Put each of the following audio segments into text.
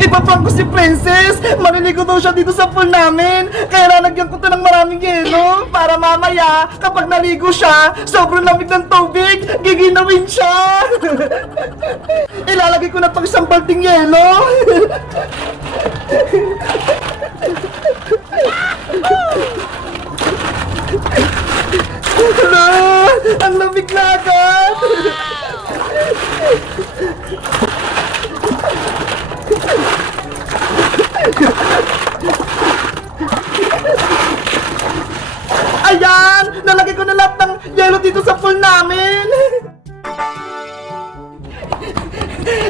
Ipaprank ko si Princess. Maliligo daw siya dito sa pool namin. Kaya lalagyan ko to ng maraming yelo. Para mamaya, kapag naligo siya, sobrang lamig ng tubig, giginawin siya. Ilalagay ko na pang isang balting yelo. Hala, ang lamig na agad. Ayan! Nalagay ko na lahat ng yelo dito sa pool namin!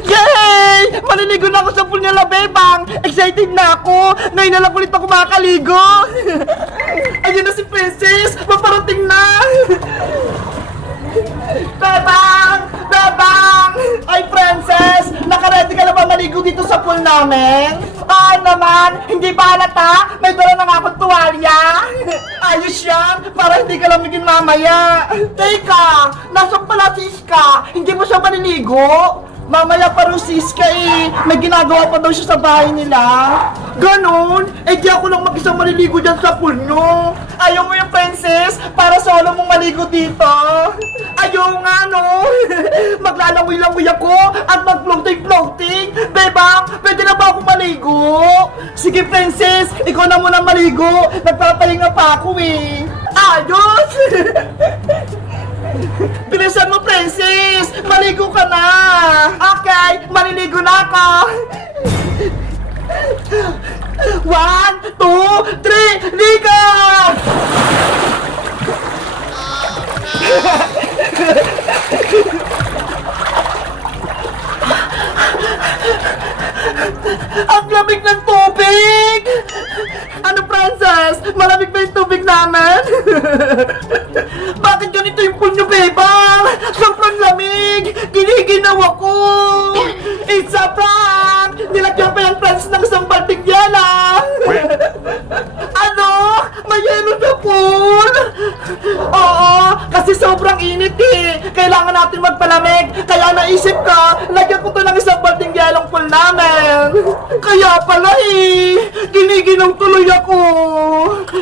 Yay! Maliligo na ako sa pool nila, Bebang! Excited na ako! Ngayon na lang ulit ako makakaligo! Ayun na si Princess! Paparating na! Bebang! Bebang! Ay, Princess! Nakaready ka na ba maligo dito sa pool namin? Naman! Hindi ba halata? May dala na nga akong tuwalya! Ayos yan! Para hindi ka lamigin mamaya! Teka! Nasaan pala si Iska? Hindi mo siya maliligo? Mamaya pa rin si Iska eh! May ginagawa pa daw siya sa bahay nila! Ganon? Eh di ako lang mag-isang maliligo dyan sa pool nyo! Ayaw mo yung Princess? Para solo mong maligo dito? Ayaw nga no! Maglalangoy-langoy ako at mag-floating-floating! Bebang, pwede na ba ako maligo? Sige Princess, ikaw na muna maligo! Nagpapahinga pa ako eh! Ayos! Bilisan mo Princess! Maligo ka na! Okay, maliligo na ako! 1, 2, 3, ligo! Ang lamig ng tubig! Ano, Princess? Malamig ba yung tubig namin? Bakit ganito yung pool nyo, Bebang? Sobrang lamig! Giniginaw ako! It's a prank! Nilagyan pa yung Princess ng isang balting yela! Ano? May yelo na pool? Oo, kasi sobrang init eh! Kailangan natin magpalamig! Kaya naisip ko, lagyan ko to ng isang balting yelong pool namin! Kaya pala eh! Giniginaw tuloy ako!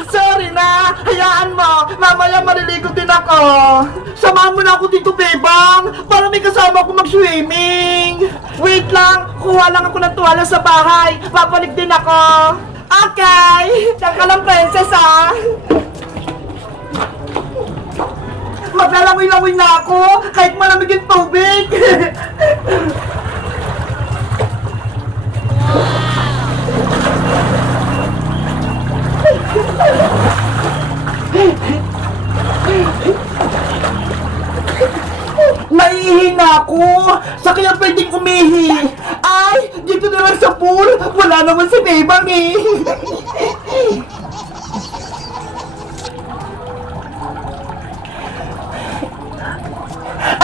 Sorry na! Hayaan mo! Mamaya maliligo din ako! Samahan mo na ako dito, Bebang! Para may kasama ako mag-swimming! Wait lang! Kuha lang ako ng tuwala sa bahay! Babalik din ako! Okay! Diyan ka lang, Princess, ah! Maglalangoy-langoy na ako! Kahit malamig yung tubig! Naiihi na ako! Sa kaya pwedeng umihi? Ay! Dito na lang sa pool! Wala naman si Bebang eh!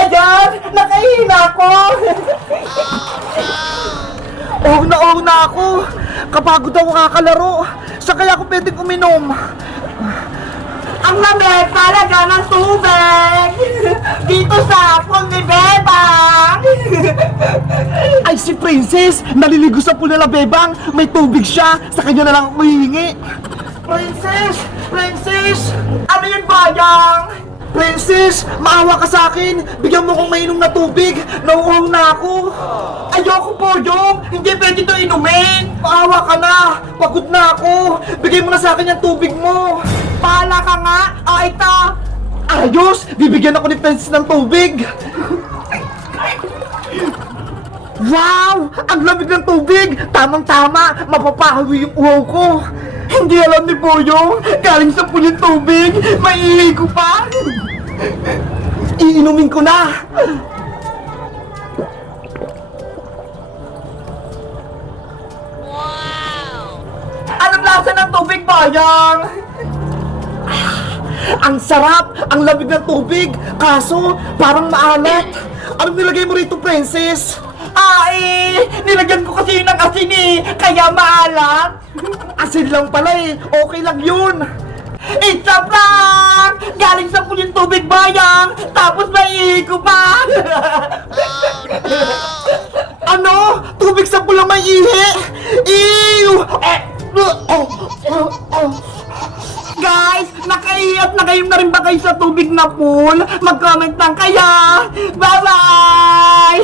Ayan! Nakaihi na ako! Oh na ako! Kapagod ako kakalaro! Sa kaya ako pwedeng uminom? Ang lamig talaga ng tubig! Dito sa pool ni Bebang! Ay, si Princess! Naliligo sa pool nila, Bebang! May tubig siya! Sa kanya na lang ako hihingi! Princess! Princess! Ano yun, Bayang? Princess! Maawa ka sa akin! Bigyan mo kong mainom na tubig! Nauuhaw na ako! Ayoko po, Jong! Hindi pwede ito inumin! Maawa ka na! Pagod na ako! Bigay mo na sa akin yung tubig mo! Pahala ka nga! Ito! Ayos! Bibigyan ako ni Princess ng tubig! Wow! Ang lamig ng tubig! Tamang-tama! Mapapahawi yung uhaw ko! Hindi alam ni Boyong! Galing sa pool yung tubig! Maiihi ko pa! Iinumin ko na! Wow! Anong lasa ng tubig, Boyong? Ang sarap! Ang lamig ng tubig! Kaso, parang maalat! Anong nilagay mo rito, Princess? Ay! Nilagyan ko kasi ng asin eh! Kaya maalat! Asin lang pala eh! Okay lang yun! It's a prank! Galing sa pool yung tubig, Bayang! Tapos maiihi ko pa! Ano? Tubig sa pool ang maiihi? Guys, nakaiyat na kayo na rin ba kayo sa tubig na pool? Mag-comment lang kaya! Bye-bye!